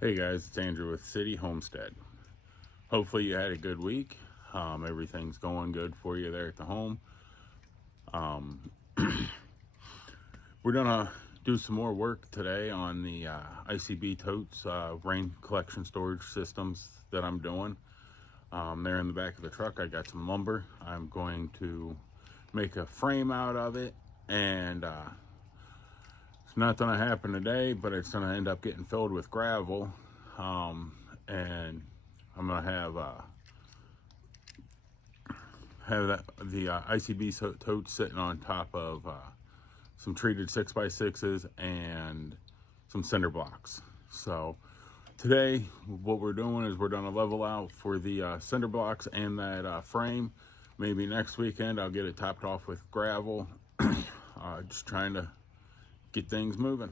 Hey guys, it's Andrew with City Homestead. Hopefully you had a good week. Everything's going good for you there at the home. Um, we're gonna do some more work today on the ICB totes, rain collection storage systems that I'm doing. There in the back of the truck, I got some lumber. I'm going to make a frame out of it, and it's not gonna happen today, but it's gonna end up getting filled with gravel. And I'm gonna have the ICB totes sitting on top of some treated 6x6s and some cinder blocks. So today what we're doing is we're gonna level out for the cinder blocks and that frame. Maybe next weekend I'll get it topped off with gravel. Just trying to get things moving.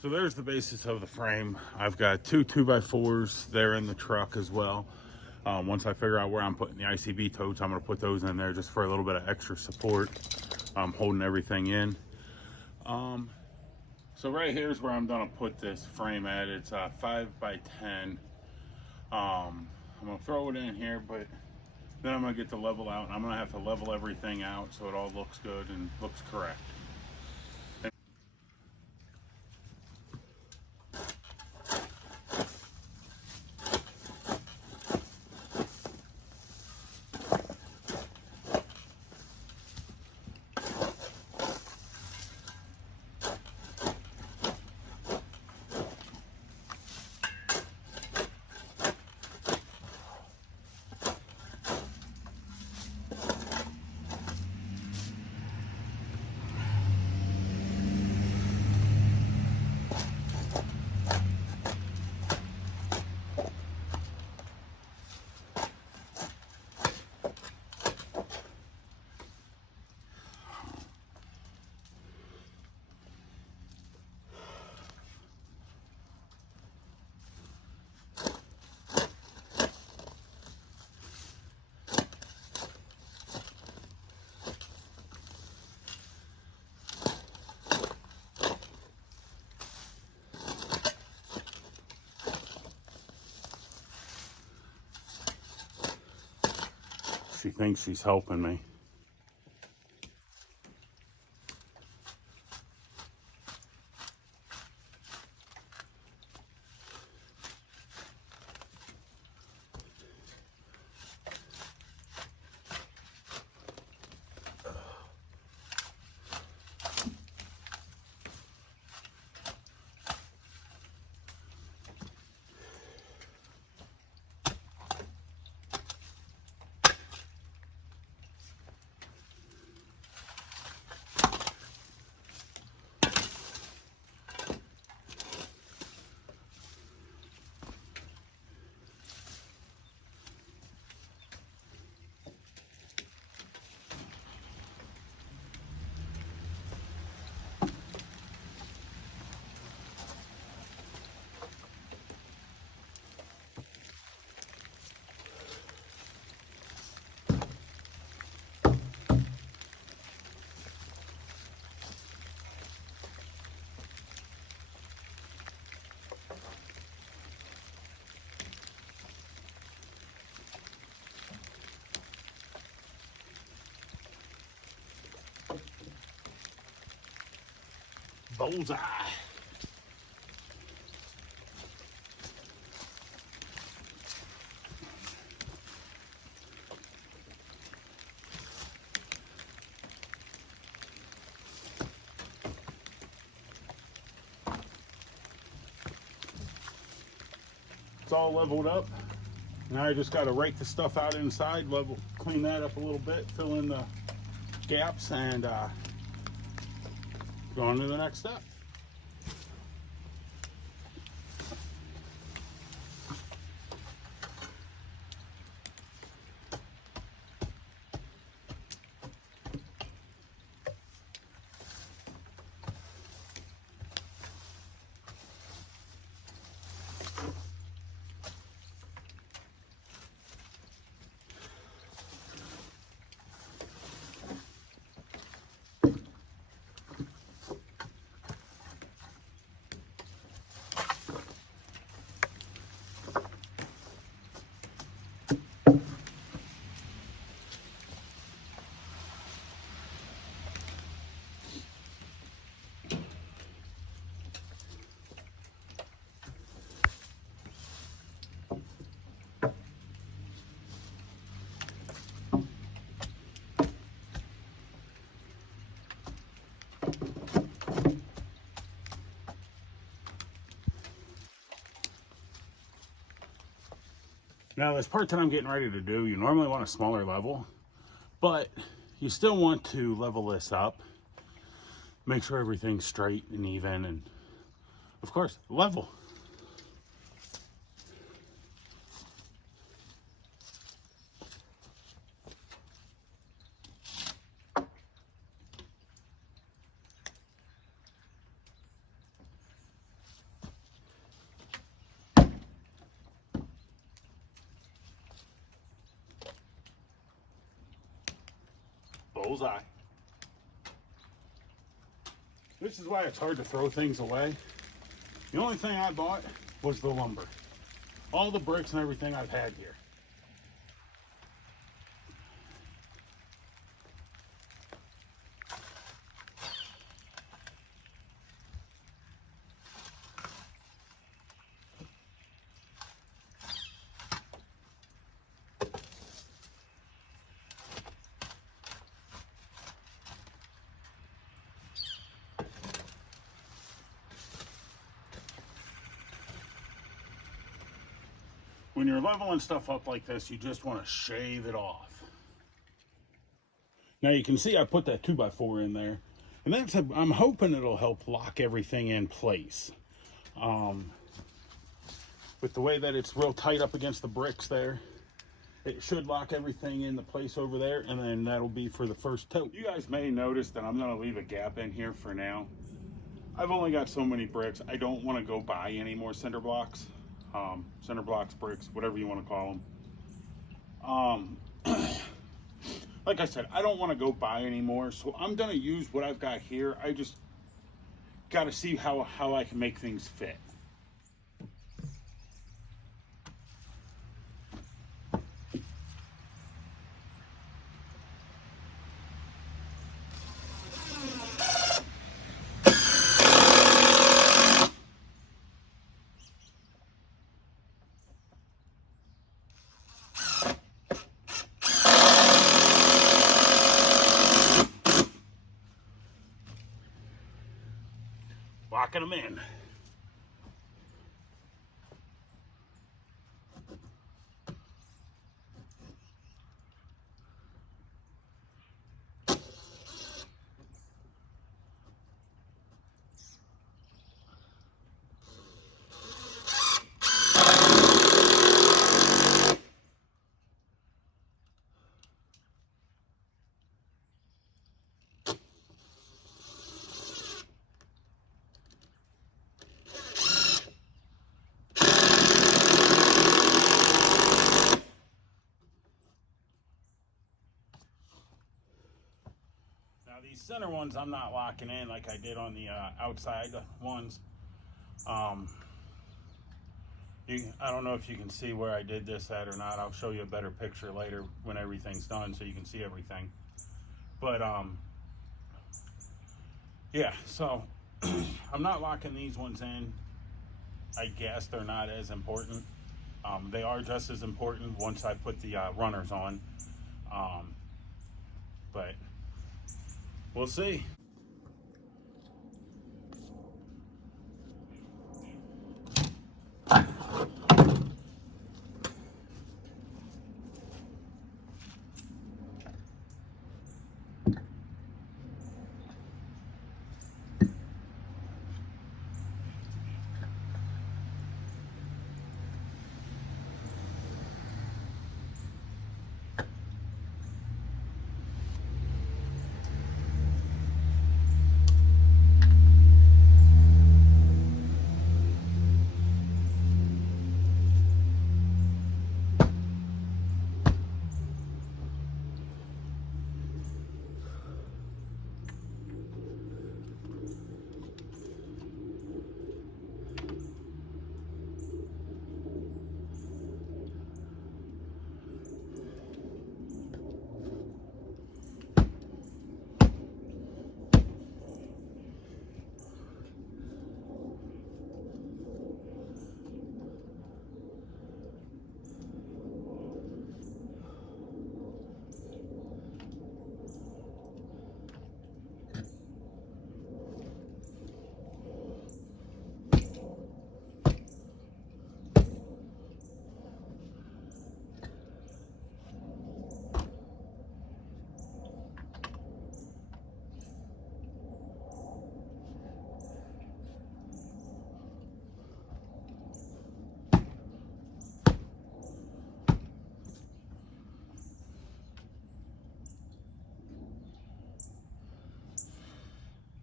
So there's the basis of the frame. I've got two 2x4s there in the truck as well. Once I figure out where I'm putting the ICB totes, I'm going to put those in there just for a little bit of extra support, holding everything in. So right here is where I'm going to put this frame at. It's 5x10. I'm going to throw it in here, but then I'm going to get the level out. And I'm going to have to level everything out so it all looks good and looks correct. She thinks she's helping me. Bullseye. It's all leveled up. Now I just got to rake the stuff out inside, clean that up a little bit, fill in the gaps, and go on to the next step. Now this part that I'm getting ready to do, you normally want a smaller level, but you still want to level this up, make sure everything's straight and even, and of course, level. Bullseye. This is why it's hard to throw things away. The only thing I bought was the lumber. All the bricks and everything I've had here. When you're leveling stuff up like this, you just want to shave it off. Now you can see I put that 2x4 in there, and I'm hoping it'll help lock everything in place. With the way that it's real tight up against the bricks there, it should lock everything into place over there, and then that'll be for the first tote. You guys may notice that I'm going to leave a gap in here for now. I've only got so many bricks. I don't want to go buy any more cinder blocks. Cinder blocks, bricks, whatever you want to call them. Like I said, I don't want to go buy any more, so I'm going to use what I've got here. I just got to see how I can make things fit. locking them in. These center ones I'm not locking in like I did on the outside ones. I don't know if you can see where I did this at or not. I'll show you a better picture later when everything's done so you can see everything. But yeah, so I'm not locking these ones in. I guess they're not as important. They are just as important once I put the runners on. But we'll see.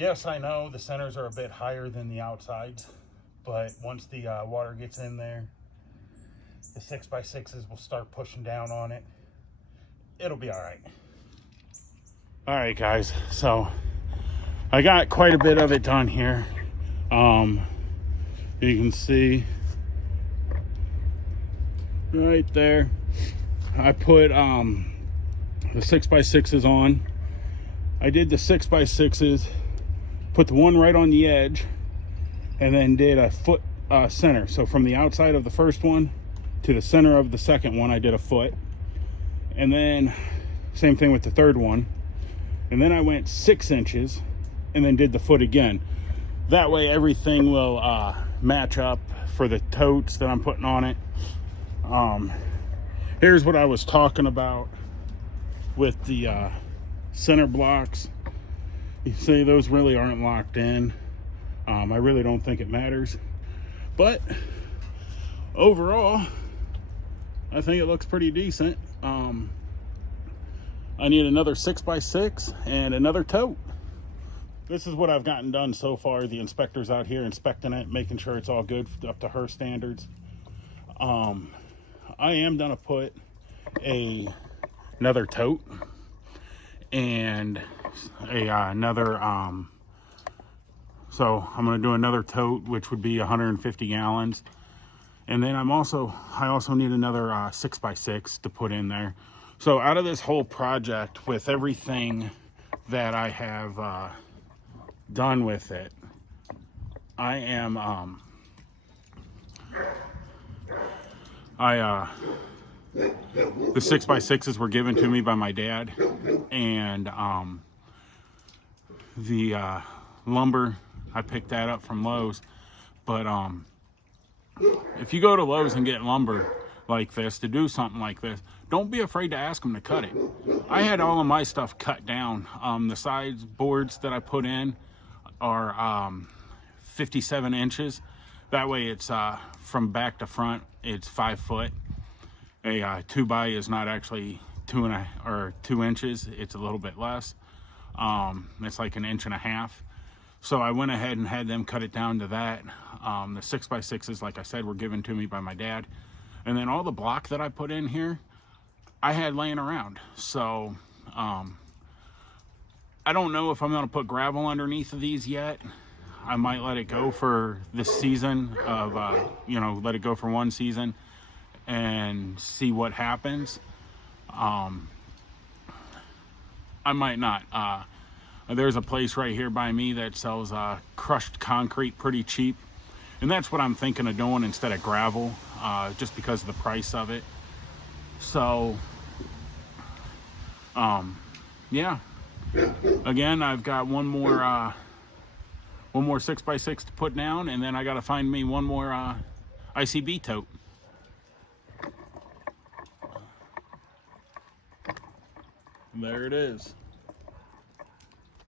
Yes, I know the centers are a bit higher than the outsides, but once the water gets in there, the 6x6s will start pushing down on it. It'll be all right. All right, guys, so I got quite a bit of it done here. You can see right there, I put the 6x6s on. I did the 6x6s, put the one right on the edge, and then did a foot center. So from the outside of the first one to the center of the second one, I did a foot. And then same thing with the third one. And then I went 6 inches and then did the foot again. That way everything will match up for the totes that I'm putting on it. Here's what I was talking about with the center blocks. You see, those really aren't locked in. I really don't think it matters, but overall I think it looks pretty decent. I need another 6x6 and another tote. This is what I've gotten done so far. The inspector's out here inspecting it, making sure it's all good up to her standards. I am gonna put another tote and another so I'm going to do another tote, which would be 150 gallons, and then I also need another 6x6 to put in there. So out of this whole project, with everything that I have done with it, I am the 6x6s were given to me by my dad, and the lumber I picked that up from Lowe's. But if you go to Lowe's and get lumber like this, to do something like this, don't be afraid to ask them to cut it. I had all of my stuff cut down. The sides boards that I put in are 57 inches. That way it's from back to front, it's 5 foot. A 2x is not actually 2 inches, it's a little bit less. It's like 1.5 inches. So I went ahead and had them cut it down to that. The 6x6s, like I said, were given to me by my dad. And then all the block that I put in here, I had laying around. So I don't know if I'm gonna put gravel underneath of these yet. I might let it go for this season of, let it go for one season and see what happens. I might not. There's a place right here by me that sells crushed concrete pretty cheap. And that's what I'm thinking of doing instead of gravel, just because of the price of it. So, yeah. Again, I've got one more 6x6 to put down, and then I got to find me one more ICB tote. There it is.